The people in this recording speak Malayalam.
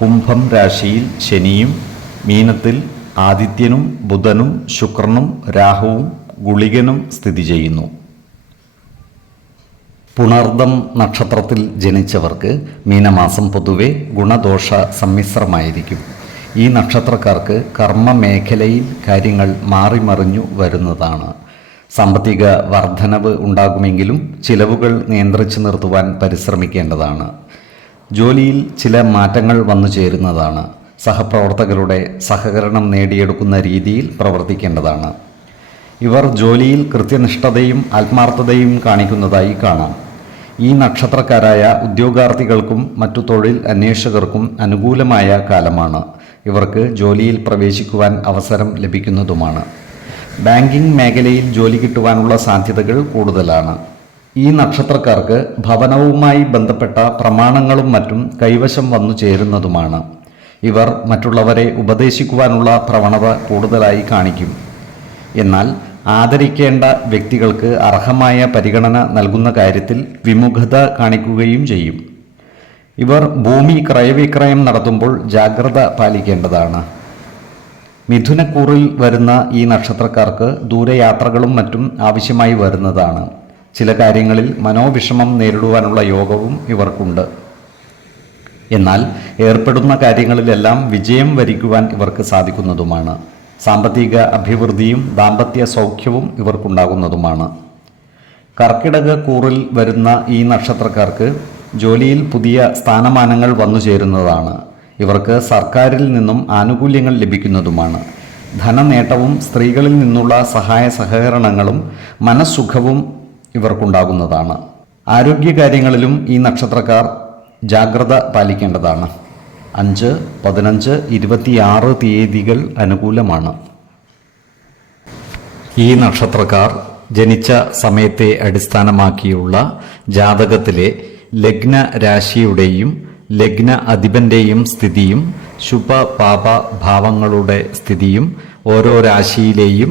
കുംഭം രാശിയിൽ ശനിയും മീനത്തിൽ ആദിത്യനും ബുധനും ശുക്രനും രാഹുവും ഗുളികനും സ്ഥിതി ചെയ്യുന്നു. പുണർദം നക്ഷത്രത്തിൽ ജനിച്ചവർക്ക് മീനമാസം പൊതുവെ ഗുണദോഷ സമ്മിശ്രമായിരിക്കും. ഈ നക്ഷത്രക്കാർക്ക് കർമ്മ മേഖലയിൽ കാര്യങ്ങൾ മാറിമറിഞ്ഞു വരുന്നതാണ്. സാമ്പത്തിക വർധനവ് ഉണ്ടാകുമെങ്കിലും ചിലവുകൾ നിയന്ത്രിച്ചു നിർത്തുവാൻ പരിശ്രമിക്കേണ്ടതാണ്. ജോലിയിൽ ചില മാറ്റങ്ങൾ വന്നു ചേരുന്നതാണ്. സഹപ്രവർത്തകരുടെ സഹകരണം നേടിയെടുക്കുന്ന രീതിയിൽ പ്രവർത്തിക്കേണ്ടതാണ്. ഇവർ ജോലിയിൽ കൃത്യനിഷ്ഠതയും ആത്മാർത്ഥതയും കാണിക്കുന്നതായി കാണാം. ഈ നക്ഷത്രക്കാരായ ഉദ്യോഗാർത്ഥികൾക്കും മറ്റു തൊഴിൽ അന്വേഷകർക്കും അനുകൂലമായ കാലമാണ്. ഇവർക്ക് ജോലിയിൽ പ്രവേശിക്കുവാൻ അവസരം ലഭിക്കുന്നതുമാണ്. ബാങ്കിംഗ് മേഖലയിൽ ജോലി കിട്ടുവാനുള്ള സാധ്യതകൾ കൂടുതലാണ്. ഈ നക്ഷത്രക്കാർക്ക് ഭവനവുമായി ബന്ധപ്പെട്ട പ്രമാണങ്ങളും മറ്റും കൈവശം വന്നു ചേരുന്നതുമാണ്. ഇവർ മറ്റുള്ളവരെ ഉപദേശിക്കുവാനുള്ള പ്രവണത കൂടുതലായി കാണിക്കും. എന്നാൽ ആദരിക്കേണ്ട വ്യക്തികൾക്ക് അർഹമായ പരിഗണന നൽകുന്ന കാര്യത്തിൽ വിമുഖത കാണിക്കുകയും ചെയ്യും. ഇവർ ഭൂമി ക്രയവിക്രയം നടത്തുമ്പോൾ ജാഗ്രത പാലിക്കേണ്ടതാണ്. മിഥുനക്കൂറിൽ വരുന്ന ഈ നക്ഷത്രക്കാർക്ക് ദൂരയാത്രകളും മറ്റും ആവശ്യമായി വരുന്നതാണ്. ചില കാര്യങ്ങളിൽ മനോവിഷമം നേരിടുവാനുള്ള യോഗവും ഇവർക്കുണ്ട്. എന്നാൽ ഏർപ്പെടുന്ന കാര്യങ്ങളിലെല്ലാം വിജയം വരിക്കുവാൻ ഇവർക്ക് സാധിക്കുന്നതുമാണ്. സാമ്പത്തിക അഭിവൃദ്ധിയും ദാമ്പത്യ സൗഖ്യവും ഇവർക്കുണ്ടാകുന്നതുമാണ്. കർക്കിടക കൂറിൽ വരുന്ന ഈ നക്ഷത്രക്കാർക്ക് ജോലിയിൽ പുതിയ സ്ഥാനമാനങ്ങൾ വന്നു ചേരുന്നതാണ്. ഇവർക്ക് സർക്കാരിൽ നിന്നും ആനുകൂല്യങ്ങൾ ലഭിക്കുന്നതുമാണ്. ധനനേട്ടവും സ്ത്രീകളിൽ നിന്നുള്ള സഹായ സഹകരണങ്ങളും മനസ്സുഖവും ഇവർക്കുണ്ടാകുന്നതാണ്. ആരോഗ്യകാര്യങ്ങളിലും ഈ നക്ഷത്രക്കാർ ജാഗ്രത പാലിക്കേണ്ടതാണ്. അഞ്ച് പതിനഞ്ച് ഇരുപത്തിയാറ് തീയതികൾ അനുകൂലമാണ്. ഈ നക്ഷത്രക്കാർ ജനിച്ച സമയത്തെ അടിസ്ഥാനമാക്കിയുള്ള ജാതകത്തിലെ ലഗ്ന രാശിയുടെയും ലഗ്ന അധിപന്റെയും സ്ഥിതിയും ശുഭ പാപ ഭാവങ്ങളുടെ സ്ഥിതിയും ഓരോ രാശിയിലെയും